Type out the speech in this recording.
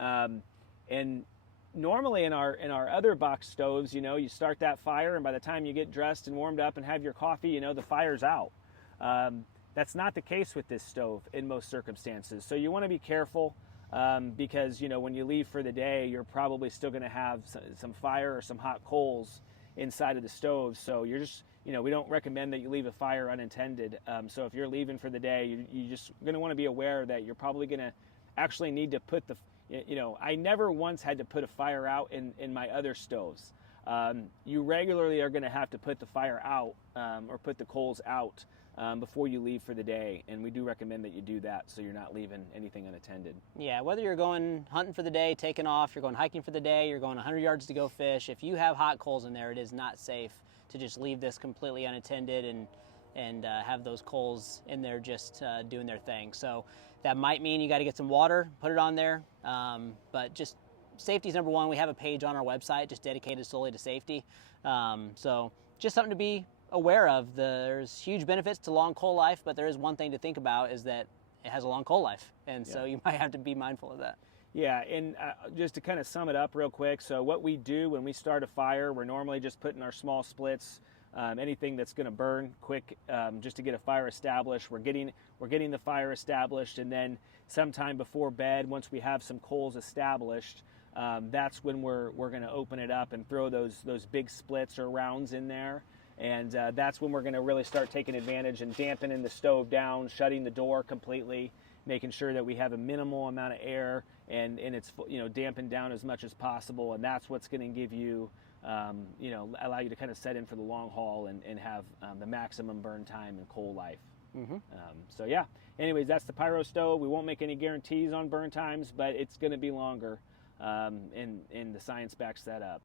And normally in our other box stoves, you start that fire, and by the time you get dressed and warmed up and have your coffee, the fire's out. That's not the case with this stove in most circumstances. So you want to be careful, because when you leave for the day, you're probably still going to have some fire or some hot coals inside of the stove. So you're just, we don't recommend that you leave a fire unattended. So if you're leaving for the day, you just going to want to be aware that you're probably going to actually need to put I never once had to put a fire out in my other stoves. You regularly are going to have to put the fire out, or put the coals out before you leave for the day, and we do recommend that you do that so you're not leaving anything unattended. Yeah, whether you're going hunting for the day, taking off, you're going hiking for the day, you're going 100 yards to go fish, if you have hot coals in there, it is not safe to just leave this completely unattended and have those coals in there just doing their thing. So that might mean you got to get some water, put it on there, but just safety is number one. We have a page on our website just dedicated solely to safety. So just something to be aware of. There's huge benefits to long coal life, but there is one thing to think about, is that it has a long coal life, and so you might have to be mindful of that. Yeah, and just to kind of sum it up real quick, so what we do when we start a fire, we're normally just putting our small splits, anything that's going to burn quick, just to get a fire established. We're getting the fire established, and then sometime before bed, once we have some coals established, that's when we're going to open it up and throw those big splits or rounds in there. And that's when we're going to really start taking advantage and dampening the stove down, shutting the door completely, making sure that we have a minimal amount of air and it's dampened down as much as possible. And that's what's going to give you, allow you to kind of set in for the long haul and have the maximum burn time and coal life. Mm-hmm. So yeah, anyways, that's the Pyro Stove. We won't make any guarantees on burn times, but it's going to be longer, and the science backs that up.